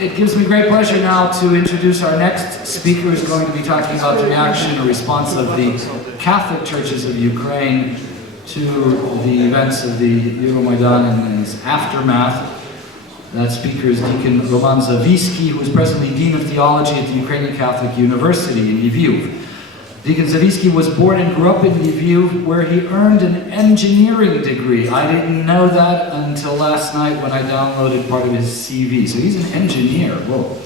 It gives me great pleasure now to introduce our next speaker, who's going to be talking about the reaction or response of the Catholic churches of Ukraine to the events of the EuroMaidan and its aftermath. That speaker is Deacon Roman Zaviyskyy, who is presently Dean of Theology at the Ukrainian Catholic University in Lviv. Deacon Zaviyskyy was born and grew up in Lviv, where he earned an engineering degree. I didn't know that until last night when I downloaded part of his CV. So he's an engineer. Whoa.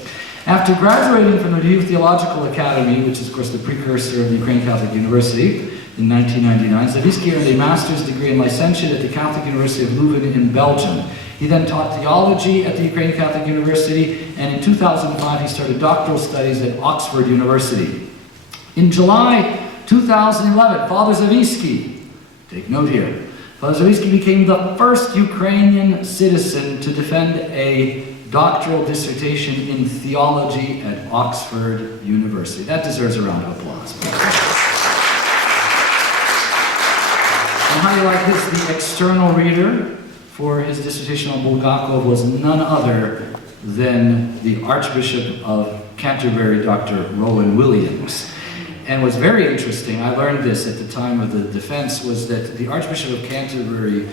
After graduating from the Lviv Theological Academy, which is of course the precursor of the Ukrainian Catholic University, in 1999, Zaviyskyy earned a master's degree and licentiate at the Catholic University of Leuven in Belgium. He then taught theology at the Ukrainian Catholic University, and in 2005 he started doctoral studies at Oxford University. In July 2011, Father Zaviyskyy, take note here, Father Zaviyskyy became the first Ukrainian citizen to defend a doctoral dissertation in theology at Oxford University. That deserves a round of applause. And how do you like this? The external reader for his dissertation on Bulgakov was none other than the Archbishop of Canterbury, Dr. Rowan Williams. And what's very interesting, I learned this at the time of the defense, was that the Archbishop of Canterbury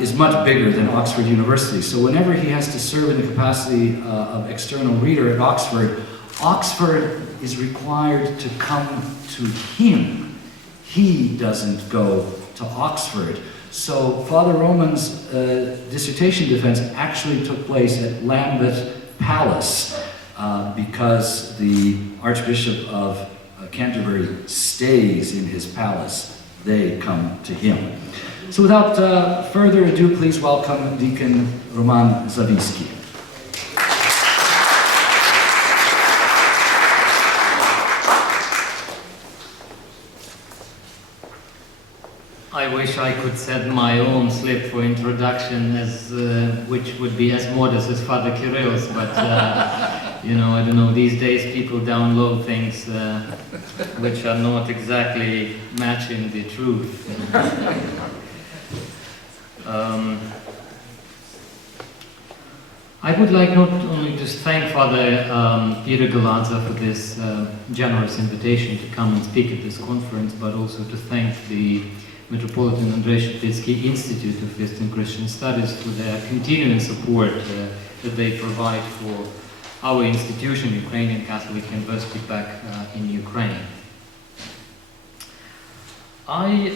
is much bigger than Oxford University. So whenever he has to serve in the capacity of external reader at Oxford, Oxford is required to come to him. He doesn't go to Oxford. So Father Roman's dissertation defense actually took place at Lambeth Palace because the Archbishop of Canterbury stays in his palace. They come to him. So without further ado, please welcome Deacon Roman Zaviyskyy. I wish I could set my own slip for introduction, which would be as modest as Father Kirill's, but you know, I don't know, these days people download things which are not exactly matching the truth. I would like not only to thank Father Peter Galadza for this generous invitation to come and speak at this conference, but also to thank the Metropolitan Andrey Sheptytsky Institute of Eastern Christian Studies for their continuing support that they provide for our institution, Ukrainian Catholic University, back in Ukraine. I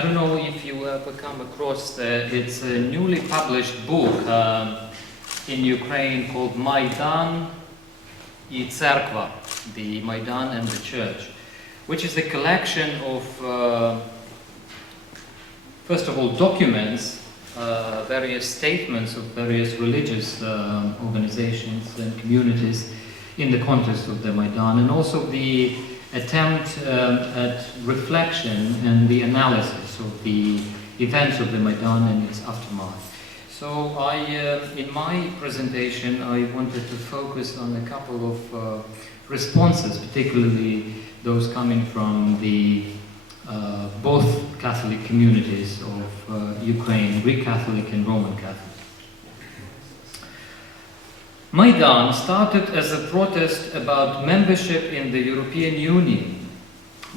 don't know if you ever come across it's a newly published book in Ukraine called Maidan и Церква, the Maidan and the Church, which is a collection of first of all, documents, various statements of various religious organizations and communities in the context of the Maidan, and also the attempt at reflection and the analysis of the events of the Maidan and its aftermath. So in my presentation, I wanted to focus on a couple of responses, particularly those coming from the both Catholic communities of Ukraine, Greek-Catholic and Roman Catholic. Maidan started as a protest about membership in the European Union,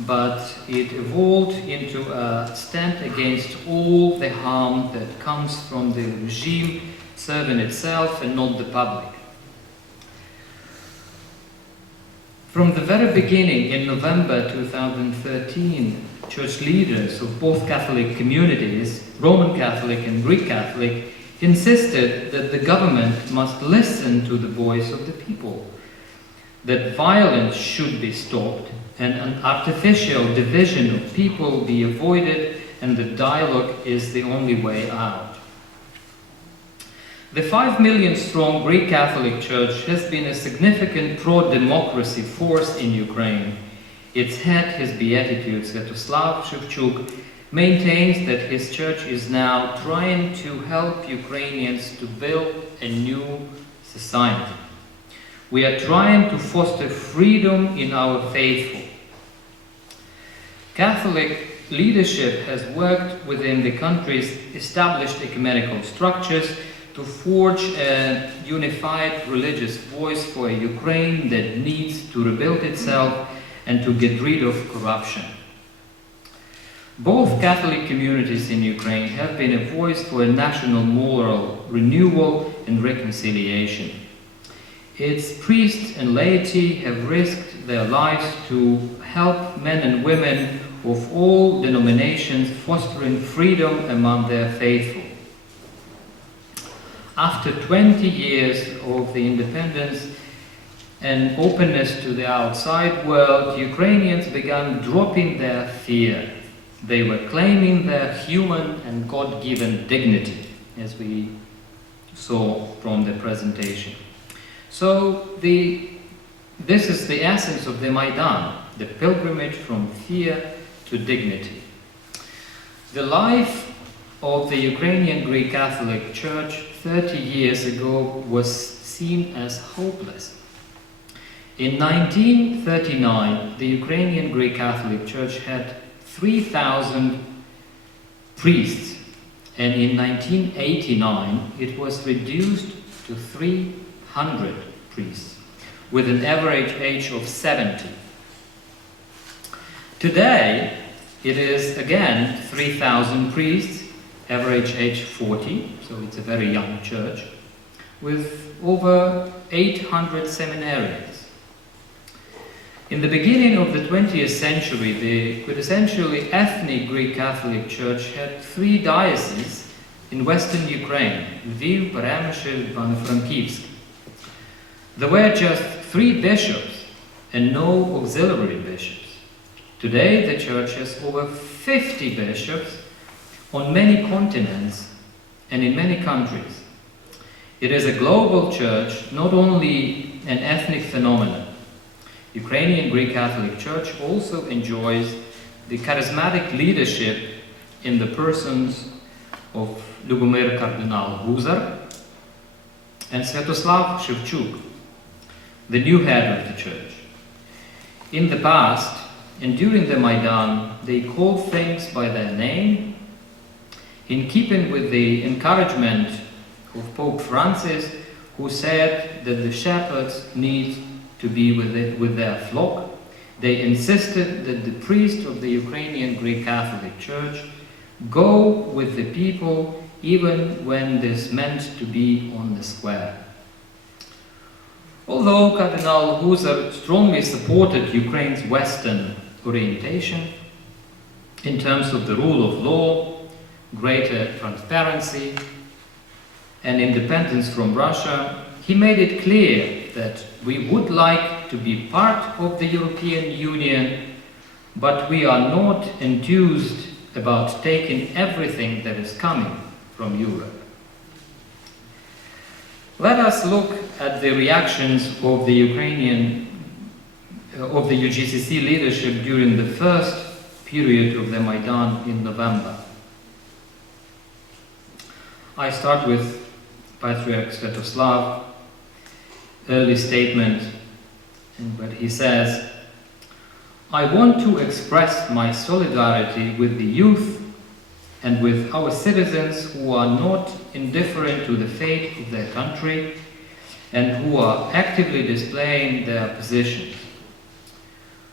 but it evolved into a stand against all the harm that comes from the regime serving itself and not the public. From the very beginning, in November 2013, church leaders of both Catholic communities, Roman Catholic and Greek Catholic, insisted that the government must listen to the voice of the people, that violence should be stopped and an artificial division of people be avoided, and that dialogue is the only way out. The 5 million strong Greek Catholic Church has been a significant pro-democracy force in Ukraine. Its head, His Beatitude, Sviatoslav Shevchuk, maintains that his church is now trying to help Ukrainians to build a new society. We are trying to foster freedom in our faithful. Catholic leadership has worked within the country's established ecumenical structures to forge a unified religious voice for a Ukraine that needs to rebuild itself and to get rid of corruption. Both Catholic communities in Ukraine have been a voice for a national moral renewal and reconciliation. Its priests and laity have risked their lives to help men and women of all denominations, fostering freedom among their faithful. After 20 years of the independence and openness to the outside world, Ukrainians began dropping their fear. They were claiming their human and God-given dignity, as we saw from the presentation. So this is the essence of the Maidan, the pilgrimage from fear to dignity. The life of the Ukrainian Greek-Catholic Church 30 years ago was seen as hopeless. In 1939, the Ukrainian Greek-Catholic Church had 3,000 priests, and in 1989 it was reduced to 300 priests, with an average age of 70. Today, it is again 3,000 priests, average age 40, so it's a very young church, with over 800 seminarians. In the beginning of the 20th century, the quintessentially ethnic Greek Catholic Church had 3 dioceses in western Ukraine, Lviv, Peremyshel, Ivano-Frankivsk. There were just 3 bishops and no auxiliary bishops. Today, the church has over 50 bishops on many continents and in many countries. It is a global church, not only an ethnic phenomenon. Ukrainian Greek Catholic Church also enjoys the charismatic leadership in the persons of Lubomir Cardinal Guzar and Sviatoslav Shevchuk, the new head of the church. In the past, and during the Maidan, they called things by their name, in keeping with the encouragement of Pope Francis, who said that the shepherds need to be with their flock. They insisted that the priest of the Ukrainian Greek Catholic Church go with the people even when this meant to be on the square. Although Cardinal Guzar strongly supported Ukraine's Western orientation in terms of the rule of law, greater transparency, and independence from Russia, he made it clear that we would like to be part of the European Union, but we are not enthused about taking everything that is coming from Europe. Let us look at the reactions of the UGCC leadership during the first period of the Maidan in November. I start with Patriarch Sviatoslav, early statement, but he says, I want to express my solidarity with the youth and with our citizens who are not indifferent to the fate of their country and who are actively displaying their positions.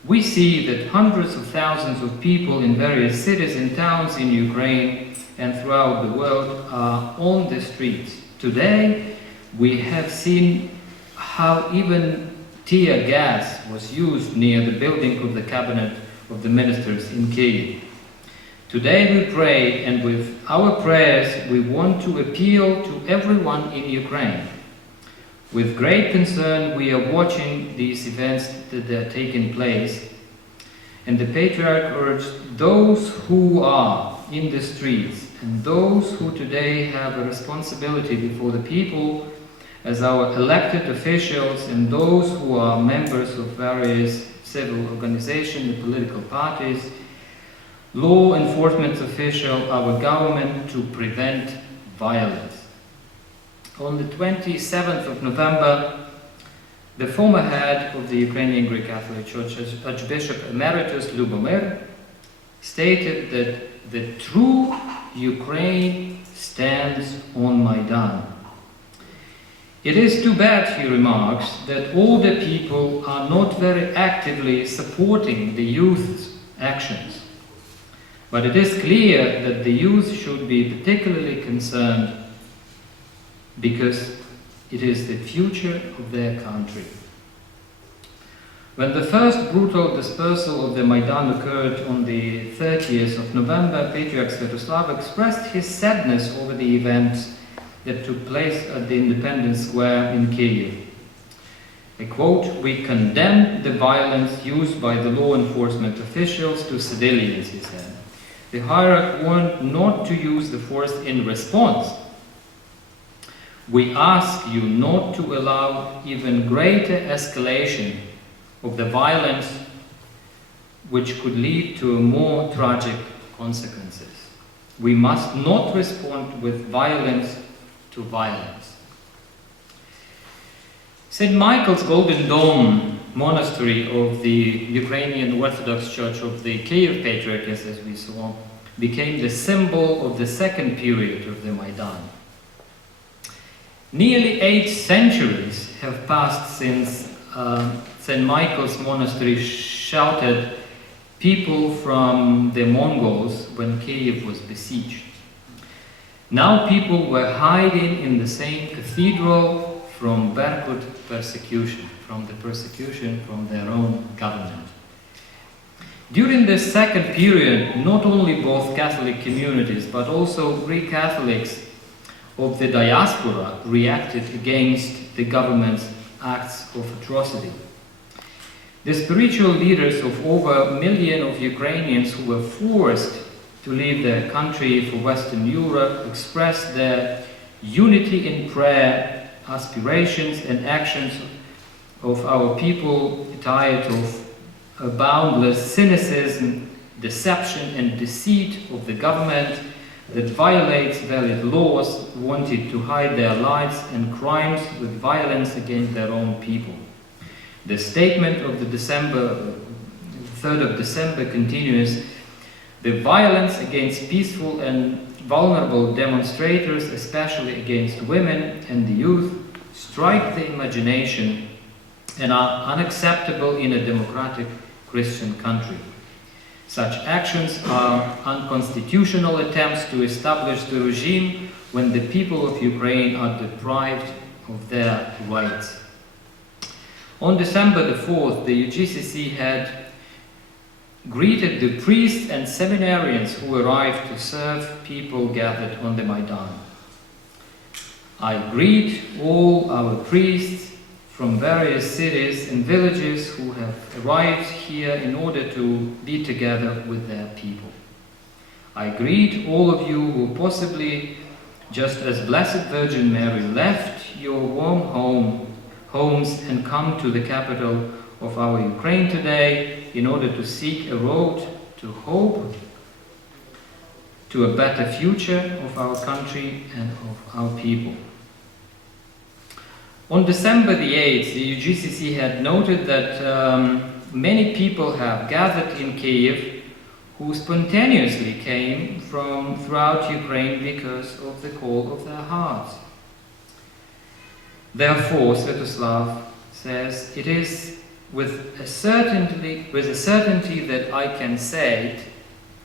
We see that hundreds of thousands of people in various cities and towns in Ukraine and throughout the world are on the streets. Today, we have seen how even tear gas was used near the building of the cabinet of the ministers in Kyiv. Today we pray, and with our prayers we want to appeal to everyone in Ukraine. With great concern we are watching these events that are taking place, and the Patriarch urged those who are in the streets and those who today have a responsibility before the people as our elected officials and those who are members of various civil organizations and political parties, law enforcement officials, our government, to prevent violence. On the 27th of November, the former head of the Ukrainian Greek Catholic Church, Archbishop Emeritus Lubomir, stated that the true Ukraine stands on Maidan. It is too bad, he remarks, that older people are not very actively supporting the youth's actions. But it is clear that the youth should be particularly concerned because it is the future of their country. When the first brutal dispersal of the Maidan occurred on the 30th of November, Patriarch Sviatoslav expressed his sadness over the events that took place at the Independence Square in Kyiv. I quote, "We condemn the violence used by the law enforcement officials to civilians," he said. The hierarch warned not to use the force in response. "We ask you not to allow even greater escalation of the violence which could lead to more tragic consequences. We must not respond with violence to violence." St. Michael's Golden Dome monastery of the Ukrainian Orthodox Church of the Kyiv Patriarchate, as we saw, became the symbol of the second period of the Maidan. Nearly 8 centuries have passed since St. Michael's Monastery sheltered people from the Mongols when Kyiv was besieged. Now people were hiding in the same cathedral from Berkut persecution, from the persecution from their own government. During this second period, not only both Catholic communities, but also Greek Catholics of the diaspora reacted against the government's acts of atrocity. The spiritual leaders of over 1 million of Ukrainians who were forced to leave their country for Western Europe expressed their unity in prayer, aspirations and actions of our people tired of boundless cynicism, deception and deceit of the government that violates valid laws, wanted to hide their lives and crimes with violence against their own people. The statement of the 3rd of December continues, "The violence against peaceful and vulnerable demonstrators, especially against women and the youth, strike the imagination and are unacceptable in a democratic Christian country. Such actions are unconstitutional attempts to establish the regime when the people of Ukraine are deprived of their rights." On December the 4th, the UGCC had greeted the priests and seminarians who arrived to serve people gathered on the Maidan. "I greet all our priests from various cities and villages who have arrived here in order to be together with their people. I greet all of you who possibly, just as Blessed Virgin Mary left your warm homes and come to the capital of our Ukraine today in order to seek a road to hope, to a better future of our country and of our people." On December the 8th, the UGCC had noted that many people have gathered in Kyiv who spontaneously came from throughout Ukraine because of the call of their hearts. Therefore, Sviatoslav says, "It is with a certainty that I can say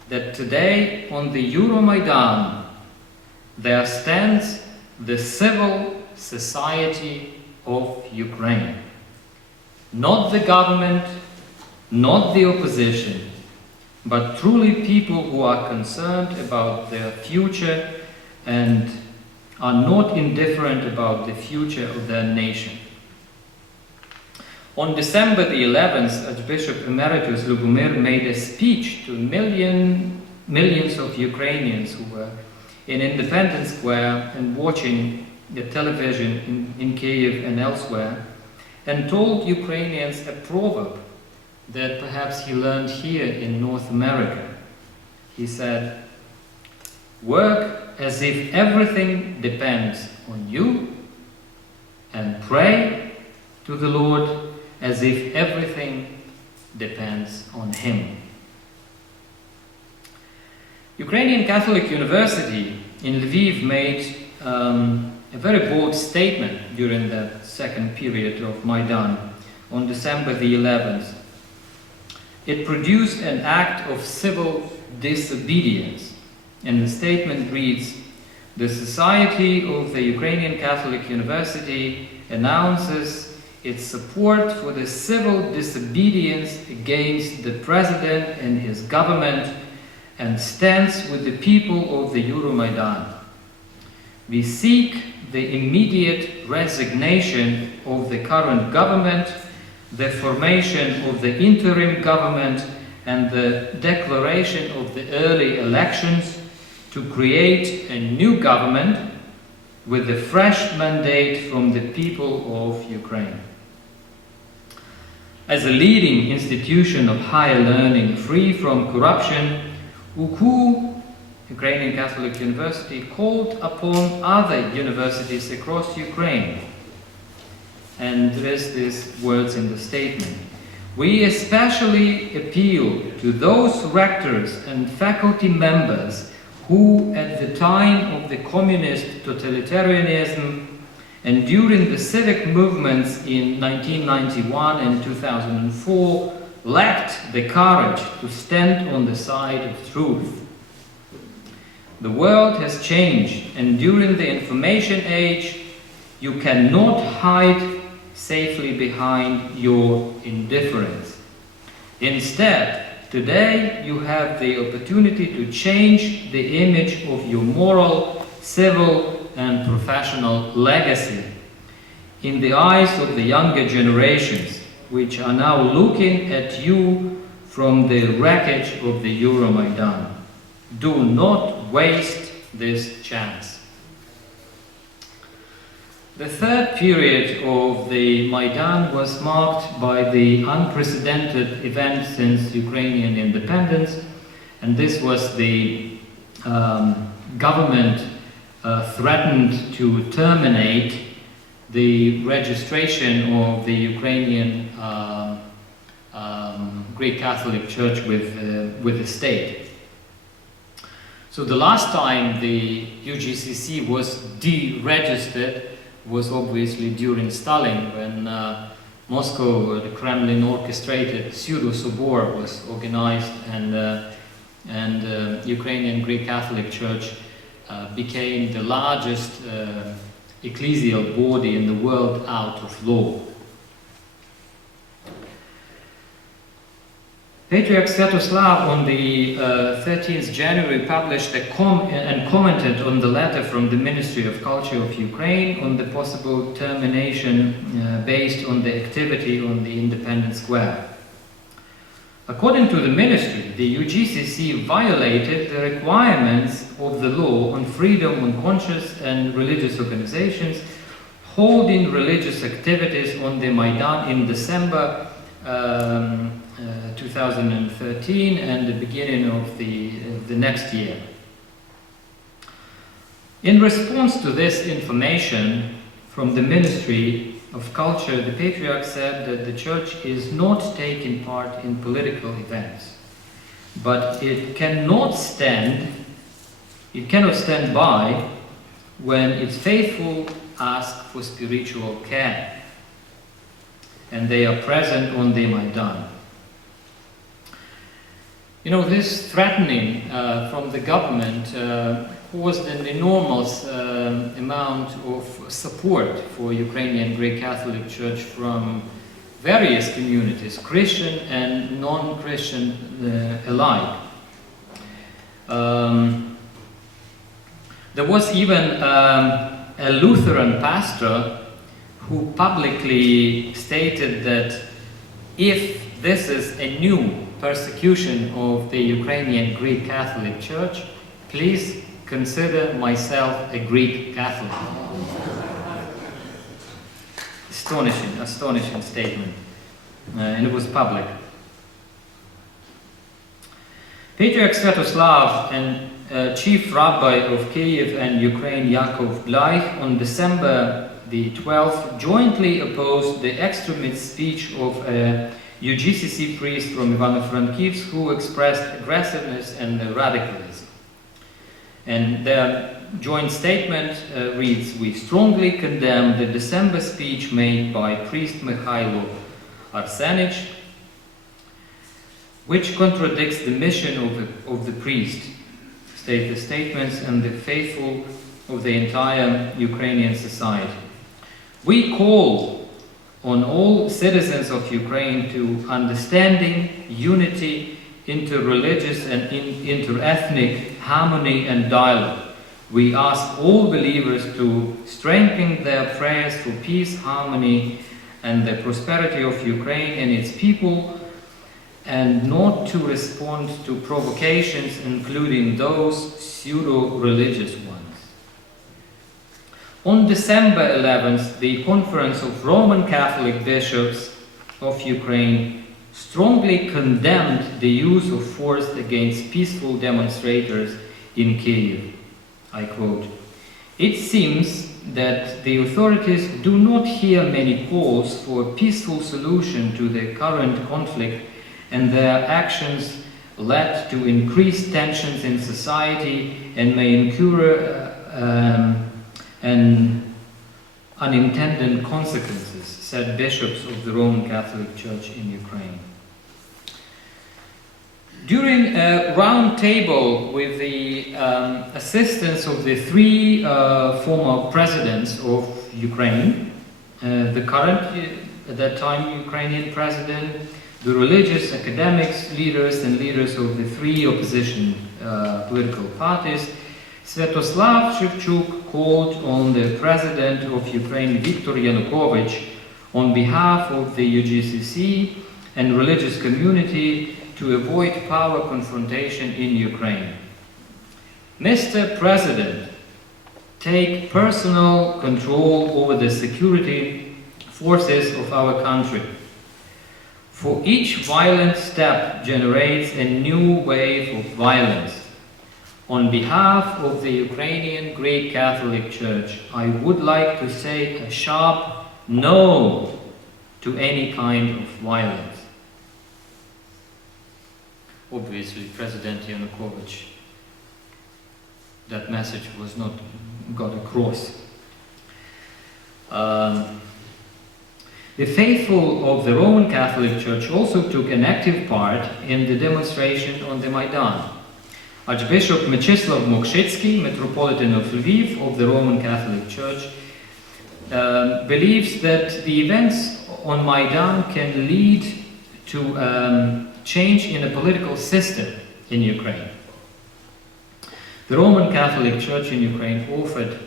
that today on the EuroMaidan there stands the civil society of Ukraine. Not the government, not the opposition, but truly people who are concerned about their future and are not indifferent about the future of their nation." On December the 11th, Archbishop Emeritus Lubomir made a speech to millions of Ukrainians who were in Independence Square and watching the television in Kyiv and elsewhere, and told Ukrainians a proverb that perhaps he learned here in North America. He said, "Work as if everything depends on you, and pray to the Lord as if everything depends on Him." Ukrainian Catholic University in Lviv made a very bold statement during that second period of Maidan on December the 11th. It produced an act of civil disobedience, and the statement reads, "The Society of the Ukrainian Catholic University announces its support for the civil disobedience against the President and his government and stands with the people of the EuroMaidan. We seek the immediate resignation of the current government, the formation of the interim government, and the declaration of the early elections to create a new government with a fresh mandate from the people of Ukraine. As a leading institution of higher learning free from corruption, UKU, Ukrainian Catholic University, called upon other universities across Ukraine." And there is these words in the statement. "We especially appeal to those rectors and faculty members who, at the time of the communist totalitarianism and during the civic movements in 1991 and 2004, lacked the courage to stand on the side of truth. The world has changed, and during the information age, you cannot hide safely behind your indifference. Instead, today you have the opportunity to change the image of your moral, civil, and professional legacy in the eyes of the younger generations, which are now looking at you from the wreckage of the EuroMaidan. Do not waste this chance." The third period of the Maidan was marked by the unprecedented event since Ukrainian independence, and this was the government threatened to terminate the registration of the Ukrainian Greco-Catholic Church with the state. So the last time the UGCC was deregistered was obviously during Stalin, when Moscow, the Kremlin orchestrated pseudo-sobor was organized, and Ukrainian Greek-Catholic Church became the largest ecclesial body in the world out of law. Patriarch Sviatoslav on the 13th January published and commented on the letter from the Ministry of Culture of Ukraine on the possible termination based on the activity on the Independence Square. According to the ministry, the UGCC violated the requirements of the law on freedom on conscience and religious organizations holding religious activities on the Maidan in December 2013 and the beginning of the next year. In response to this information from the Ministry of Culture, the Patriarch said that the Church is not taking part in political events, but it cannot stand by when its faithful ask for spiritual care, and they are present on the Maidan. You know, this threatening from the government caused an enormous amount of support for Ukrainian Greek-Catholic Church from various communities, Christian and non-Christian alike. There was even a Lutheran pastor who publicly stated that if this is a new persecution of the Ukrainian Greek Catholic Church, please consider myself a Greek Catholic. Astonishing statement. And it was public. Patriarch Sviatoslav and Chief Rabbi of Kiev and Ukraine Yakov Blaich on December the 12th jointly opposed the extremist speech of a UGCC priest from Ivano-Frankivsk who expressed aggressiveness and radicalism. And their joint statement reads, "We strongly condemn the December speech made by priest Mikhailo Arsenich, which contradicts the mission of the priest," state the statements, "and the faithful of the entire Ukrainian society. We call on all citizens of Ukraine to understanding, unity, interreligious and interethnic harmony and dialogue. We ask all believers to strengthen their prayers for peace, harmony, and the prosperity of Ukraine and its people, and not to respond to provocations, including those pseudo-religious ones." On December 11th, the Conference of Roman Catholic Bishops of Ukraine strongly condemned the use of force against peaceful demonstrators in Kyiv. I quote, "It seems that the authorities do not hear many calls for a peaceful solution to the current conflict, and their actions led to increased tensions in society and may incur unintended consequences," said bishops of the Roman Catholic Church in Ukraine. During a round table with the assistance of the three former presidents of Ukraine, the current, at that time, Ukrainian president, the religious, academics, leaders, and leaders of the three opposition political parties, Sviatoslav Shevchuk called on the president of Ukraine, Viktor Yanukovych, on behalf of the UGCC and religious community to avoid power confrontation in Ukraine. "Mr. President, take personal control over the security forces of our country. For each violent step generates a new wave of violence. On behalf of the Ukrainian Greco-Catholic Church, I would like to say a sharp no to any kind of violence." Obviously, President Yanukovych, that message was not got across. The faithful of the Roman Catholic Church also took an active part in the demonstration on the Maidan. Archbishop Mieczyslaw Mokshitsky, Metropolitan of Lviv of the Roman Catholic Church, believes that the events on Maidan can lead to change in a political system in Ukraine. The Roman Catholic Church in Ukraine offered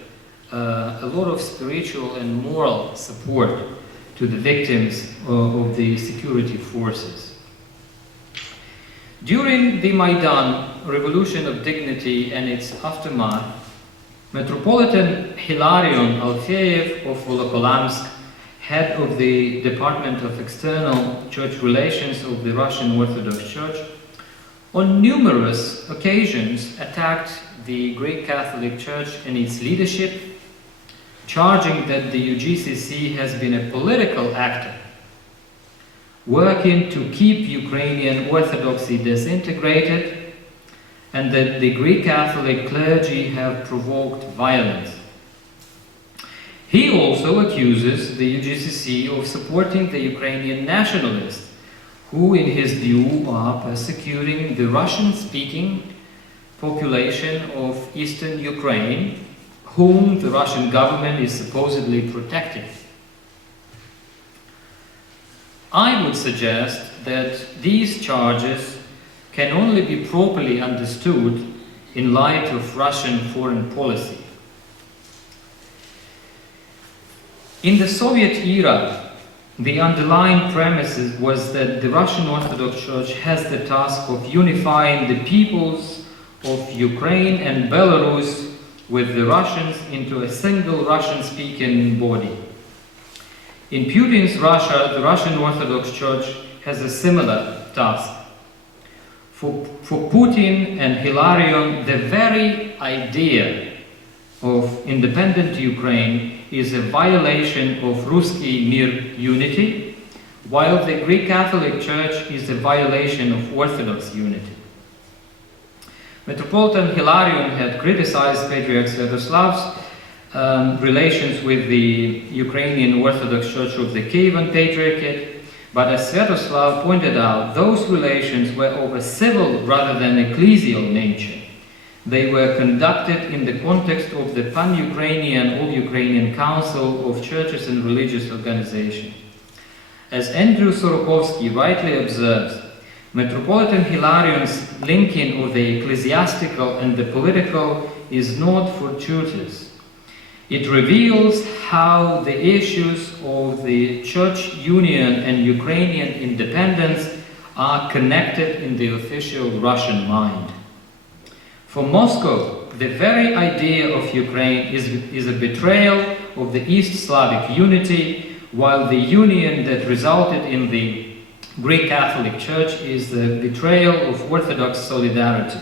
a lot of spiritual and moral support to the victims of the security forces. During the Maidan Revolution of Dignity and its aftermath, Metropolitan Hilarion Alfeyev of Volokolamsk, head of the Department of External Church Relations of the Russian Orthodox Church, on numerous occasions attacked the Greek Catholic Church and its leadership, charging that the UGCC has been a political actor, working to keep Ukrainian Orthodoxy disintegrated, and that the Greek Catholic clergy have provoked violence. He also accuses the UGCC of supporting the Ukrainian nationalists, who in his view are persecuting the Russian-speaking population of eastern Ukraine, whom the Russian government is supposedly protecting. I would suggest that these charges can only be properly understood in light of Russian foreign policy. In the Soviet era, the underlying premise was that the Russian Orthodox Church has the task of unifying the peoples of Ukraine and Belarus with the Russians into a single Russian-speaking body. In Putin's Russia, the Russian Orthodox Church has a similar task. For Putin and Hilarion, the very idea of independent Ukraine is a violation of Ruski Mir unity, while the Greek Catholic Church is a violation of Orthodox unity. Metropolitan Hilarion had criticized Patriarch Sviatoslav's relations with the Ukrainian Orthodox Church of the Kievan Patriarchate, but as Sviatoslav pointed out, those relations were of a civil rather than ecclesial nature. They were conducted in the context of the Pan-Ukrainian All-Ukrainian Council of Churches and Religious Organizations. As Andrew Sorokovsky rightly observes, Metropolitan Hilarion's linking of the ecclesiastical and the political is not fortuitous. It reveals how the issues of the church union and Ukrainian independence are connected in the official Russian mind. For Moscow, the very idea of Ukraine is a betrayal of the East Slavic unity, while the union that resulted in the Greek-Catholic Church is the betrayal of Orthodox solidarity.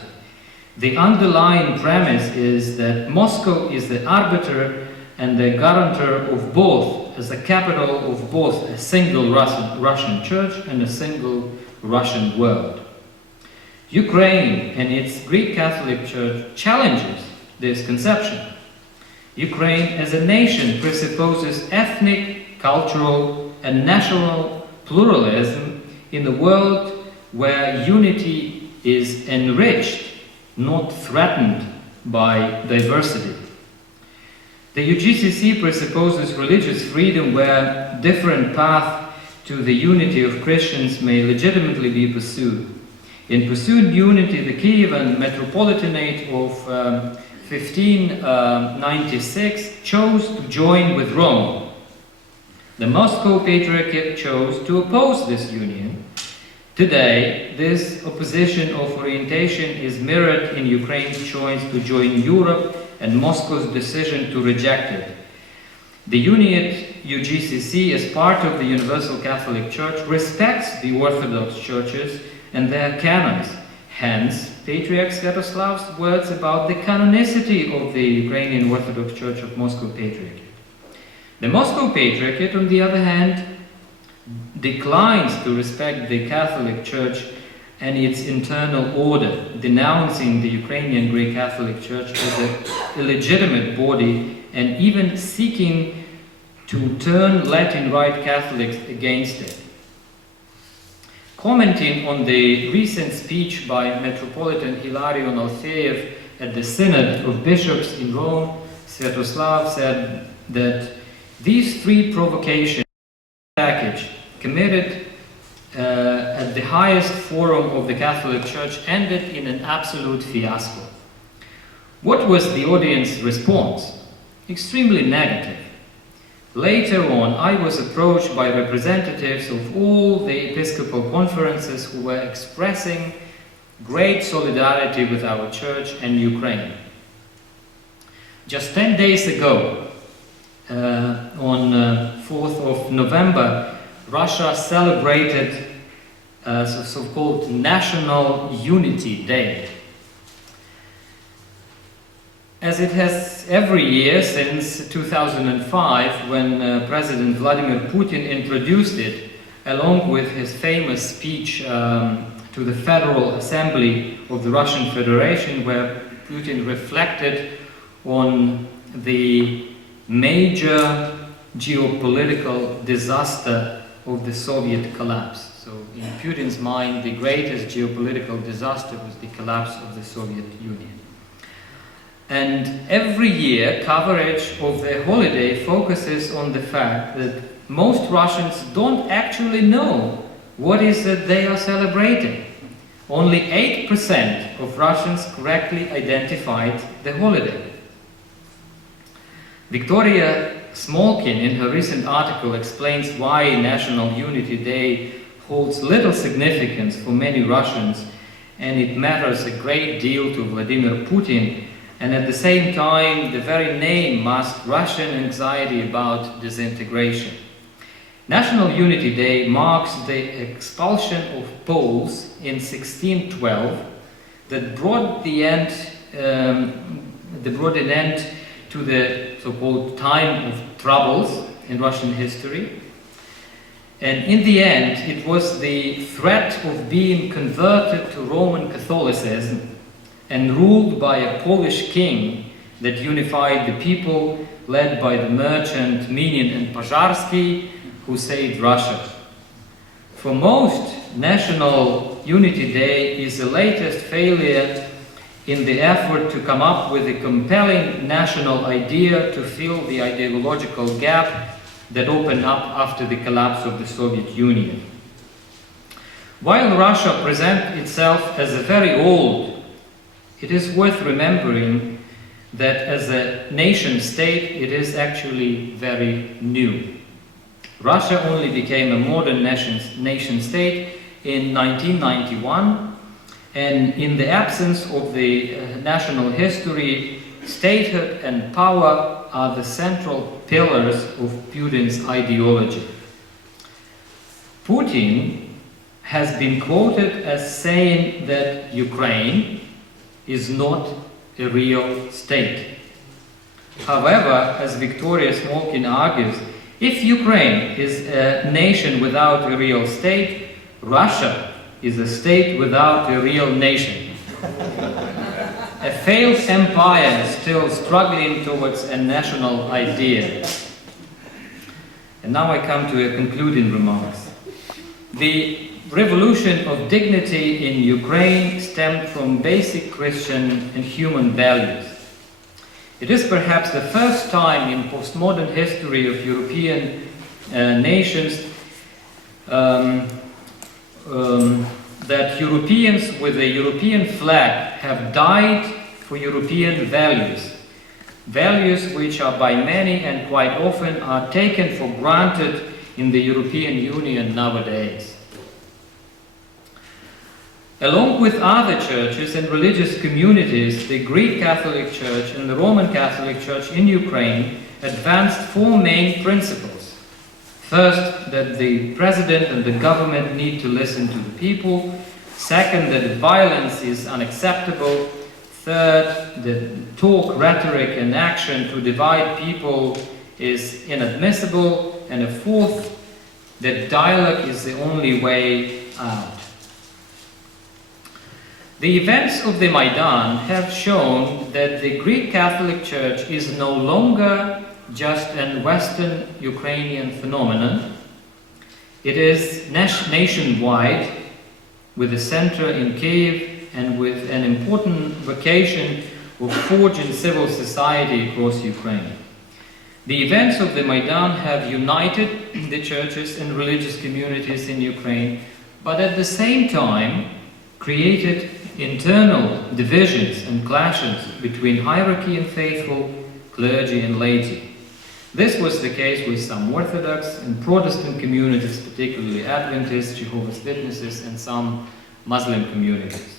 The underlying premise is that Moscow is the arbiter and the guarantor of both, as the capital of both a single Russian church and a single Russian world. Ukraine and its Greek-Catholic Church challenges this conception. Ukraine as a nation presupposes ethnic, cultural, and national pluralism in a world where unity is enriched, not threatened by diversity. The UGCC presupposes religious freedom where different paths to the unity of Christians may legitimately be pursued. In pursued unity, the Kievan Metropolitanate of 1596 chose to join with Rome. The Moscow Patriarchate chose to oppose this union. Today, this opposition of orientation is mirrored in Ukraine's choice to join Europe and Moscow's decision to reject it. The United UGCC, as part of the Universal Catholic Church, respects the Orthodox churches and their canons. Hence, Patriarch Sviatoslav's words about the canonicity of the Ukrainian Orthodox Church of Moscow Patriarchate. The Moscow Patriarchate, on the other hand, declines to respect the Catholic Church and its internal order, denouncing the Ukrainian Greek-Catholic Church as an illegitimate body and even seeking to turn Latin Rite Catholics against it. Commenting on the recent speech by Metropolitan Hilarion Alfeyev at the Synod of Bishops in Rome, Sviatoslav said that these three provocations package committed at the highest forum of the Catholic Church ended in an absolute fiasco. What was the audience's response? Extremely negative. Later on, I was approached by representatives of all the episcopal conferences who were expressing great solidarity with our church and Ukraine. Just 10 days ago, on 4th of November, Russia celebrated a so-called National Unity Day. As it has every year since 2005, when President Vladimir Putin introduced it, along with his famous speech to the Federal Assembly of the Russian Federation, where Putin reflected on the major geopolitical disaster of the Soviet collapse. So in Putin's mind, the greatest geopolitical disaster was the collapse of the Soviet Union. And every year, coverage of the holiday focuses on the fact that most Russians don't actually know what is it they are celebrating. Only 8% of Russians correctly identified the holiday. Victoria Smolkin, in her recent article, explains why National Unity Day holds little significance for many Russians, and it matters a great deal to Vladimir Putin, and at the same time, the very name masks Russian anxiety about disintegration. National Unity Day marks the expulsion of Poles in 1612 that brought an end to the so-called time of troubles in Russian history. And in the end, it was the threat of being converted to Roman Catholicism and ruled by a Polish king that unified the people, led by the merchant Maidan and Pożarski, who saved Russia. For most, National Unity Day is the latest failure in the effort to come up with a compelling national idea to fill the ideological gap that opened up after the collapse of the Soviet Union. While Russia presents itself as a very old, it is worth remembering that as a nation state it is actually very new. Russia only became a modern nation state in 1991, and in the absence of the national history, statehood and power are the central pillars of Putin's ideology. Putin has been quoted as saying that Ukraine is not a real state. However, as Victoria Smolkin argues, if Ukraine is a nation without a real state, Russia is a state without a real nation. A failed empire still struggling towards a national idea. And now I come to a concluding remarks. The revolution of dignity in Ukraine stemmed from basic Christian and human values. It is perhaps the first time in postmodern history of European nations that Europeans with a European flag have died for European values. Values which are by many and quite often are taken for granted in the European Union nowadays. Along with other churches and religious communities, the Greek Catholic Church and the Roman Catholic Church in Ukraine advanced four main principles. First, that the president and the government need to listen to the people. Second, that violence is unacceptable. Third, that talk, rhetoric, and action to divide people is inadmissible. And a fourth, that dialogue is the only way out. The events of the Maidan have shown that the Greek Catholic Church is no longer just a Western Ukrainian phenomenon. It is nationwide, with a center in Kiev and with an important vocation of forging civil society across Ukraine. The events of the Maidan have united the churches and religious communities in Ukraine, but at the same time created internal divisions and clashes between hierarchy and faithful, clergy and laity. This was the case with some Orthodox and Protestant communities, particularly Adventists, Jehovah's Witnesses, and some Muslim communities.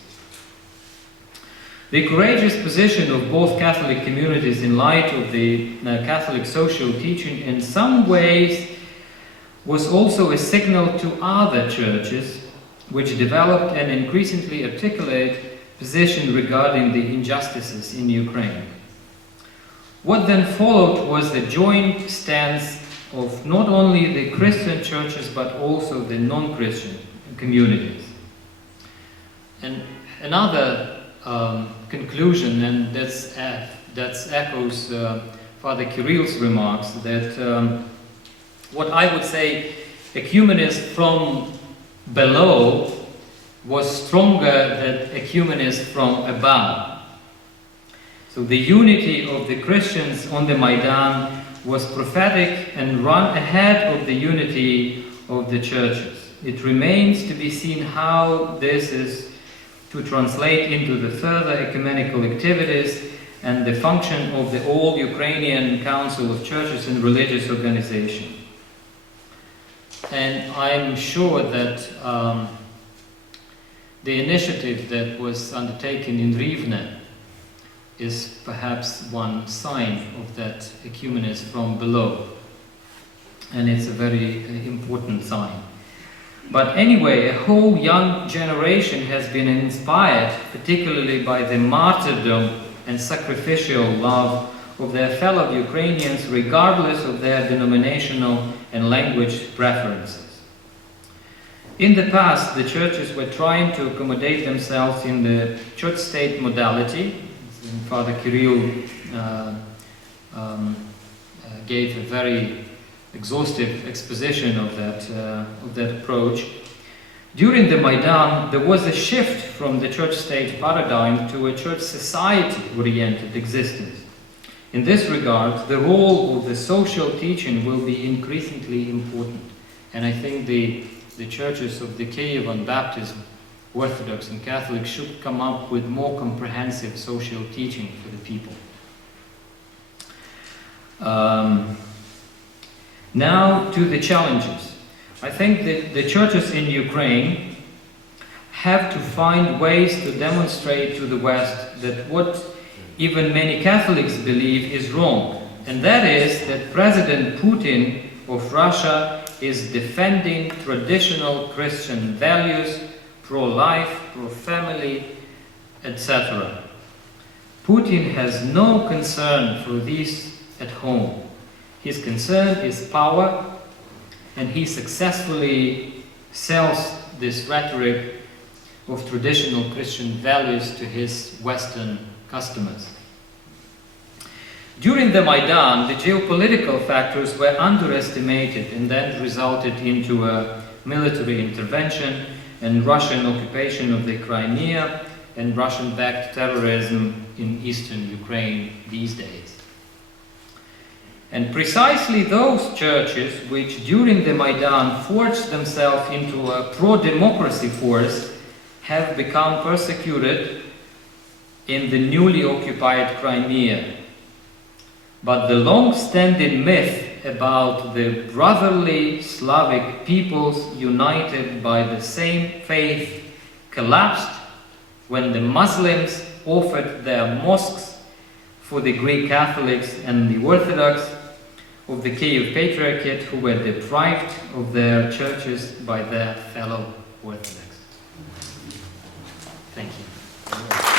The courageous position of both Catholic communities in light of the Catholic social teaching in some ways was also a signal to other churches which developed an increasingly articulate position regarding the injustices in Ukraine. What then followed was the joint stance of not only the Christian churches but also the non-Christian communities. And another conclusion, and that echoes Father Kirill's remarks, that what I would say ecumenism from below was stronger than ecumenism from above. So the unity of the Christians on the Maidan was prophetic and ran ahead of the unity of the churches. It remains to be seen how this is to translate into the further ecumenical activities and the function of the All-Ukrainian Council of Churches and Religious Organization. And I'm sure that the initiative that was undertaken in Rivne is perhaps one sign of that ecumenism from below. And it's a very important sign. But anyway, a whole young generation has been inspired, particularly by the martyrdom and sacrificial love of their fellow Ukrainians, regardless of their denominational and language preferences. In the past, the churches were trying to accommodate themselves in the church-state modality. Father Kirill gave a very exhaustive exposition of that approach. During the Maidan, there was a shift from the church-state paradigm to a church-society-oriented existence. In this regard, the role of the social teaching will be increasingly important. And I think the churches of the Kievan Baptist, Orthodox and Catholic should come up with more comprehensive social teaching for the people. Now to the challenges. I think that the churches in Ukraine have to find ways to demonstrate to the West that what even many Catholics believe is wrong, and that is that President Putin of Russia is defending traditional Christian values, pro-life, pro-family, etc. Putin has no concern for these at home. His concern is power, and he successfully sells this rhetoric of traditional Christian values to his Western customers. During the Maidan, the geopolitical factors were underestimated and that resulted into a military intervention and Russian occupation of the Crimea and Russian-backed terrorism in eastern Ukraine these days. And precisely those churches which during the Maidan forged themselves into a pro-democracy force have become persecuted in the newly occupied Crimea. But the long-standing myth about the brotherly Slavic peoples united by the same faith collapsed when the Muslims offered their mosques for the Greek Catholics and the Orthodox of the Kiev Patriarchate who were deprived of their churches by their fellow Orthodox. Thank you.